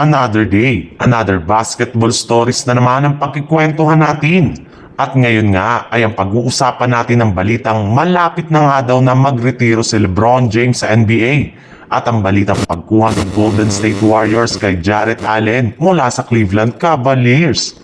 Another day, another basketball stories na naman ang pagkikwentuhan natin. At ngayon nga ay ang pag-uusapan natin ng balitang malapit na nga daw na magretiro si LeBron James sa NBA. At ang balitang pagkuha ng Golden State Warriors kay Jarrett Allen mula sa Cleveland Cavaliers.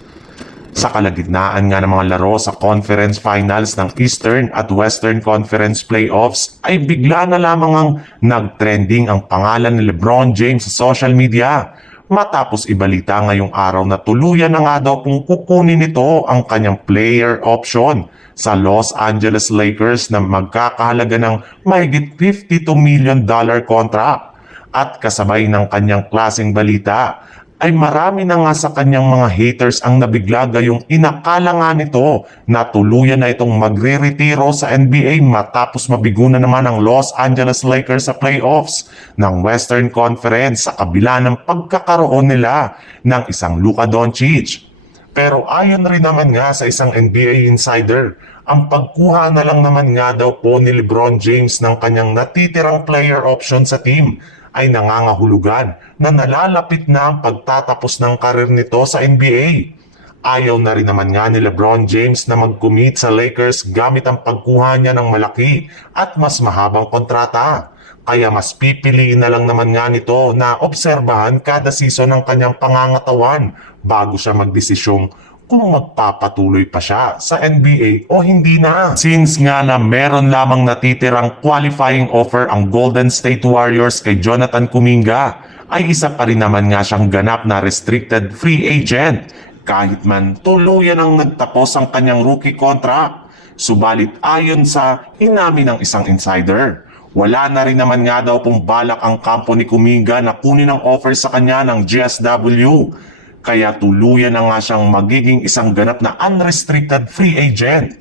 Sa kalagitnaan nga ng mga laro sa conference finals ng Eastern at Western Conference Playoffs ay bigla na lamang ang nag-trending ang pangalan ni LeBron James sa social media. Matapos ibalita ngayong araw na tuluyan na nga daw kung kukunin nito ang kanyang player option sa Los Angeles Lakers na magkakahalaga ng mahigit $52 million contract. At kasabay ng kanyang klaseng balita ay marami na nga sa kanyang mga haters ang nabigla gayong inakala nga nito na tuluyan na itong magre-retiro sa NBA matapos mabigo na naman ang Los Angeles Lakers sa playoffs ng Western Conference sa kabila ng pagkakaroon nila ng isang Luka Doncic. Pero ayon rin naman nga sa isang NBA insider, ang pagkuha na lang naman nga daw po ni LeBron James ng kanyang natitirang player option sa team ay nangangahulugan na nalalapit na ang pagtatapos ng karir nito sa NBA. Ayaw na rin naman nga ni LeBron James na mag-commit sa Lakers gamit ang pagkuha niya ng malaki at mas mahabang kontrata. Kaya mas pipiliin na lang naman nga nito na obserbahan kada season ng kanyang pangangatawan bago siya magdesisyong kung magpapatuloy pa siya sa NBA o hindi na. Since nga na meron lamang natitirang qualifying offer ang Golden State Warriors kay Jonathan Kuminga, ay isa pa rin naman nga siyang ganap na restricted free agent kahit man tuluyan ang nagtapos ang kanyang rookie contract. Subalit ayon sa inamin ng isang insider, wala na rin naman nga daw pong balak ang kampo ni Kuminga na kunin ang offer sa kanya ng GSW. Kaya tuluyan na nga siyang magiging isang ganap na unrestricted free agent.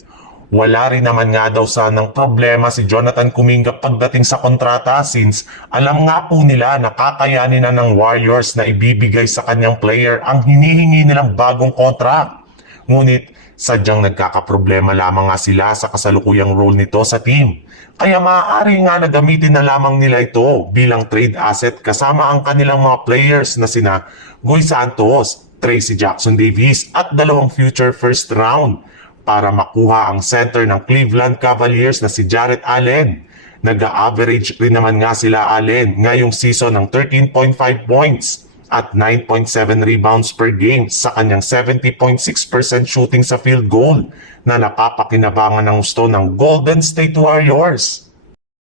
Wala rin naman nga daw sanang problema si Jonathan Kuminga pagdating sa kontrata since alam nga po nila na kakayanin na ng Warriors na ibibigay sa kanyang player ang hinihingi nilang bagong contract. Ngunit sadyang nagkakaproblema lamang nga sila sa kasalukuyang role nito sa team. Kaya maaari nga na gamitin na lamang nila ito bilang trade asset kasama ang kanilang mga players na sina Goy Santos, Tracy Jackson Davis at 2 future first round para makuha ang center ng Cleveland Cavaliers na si Jarrett Allen. Nag-a-average rin naman nga sila Allen ngayong season ng 13.5 points at 9.7 rebounds per game sa kanyang 70.6% shooting sa field goal na napapakinabangan ng gusto ng Golden State Warriors.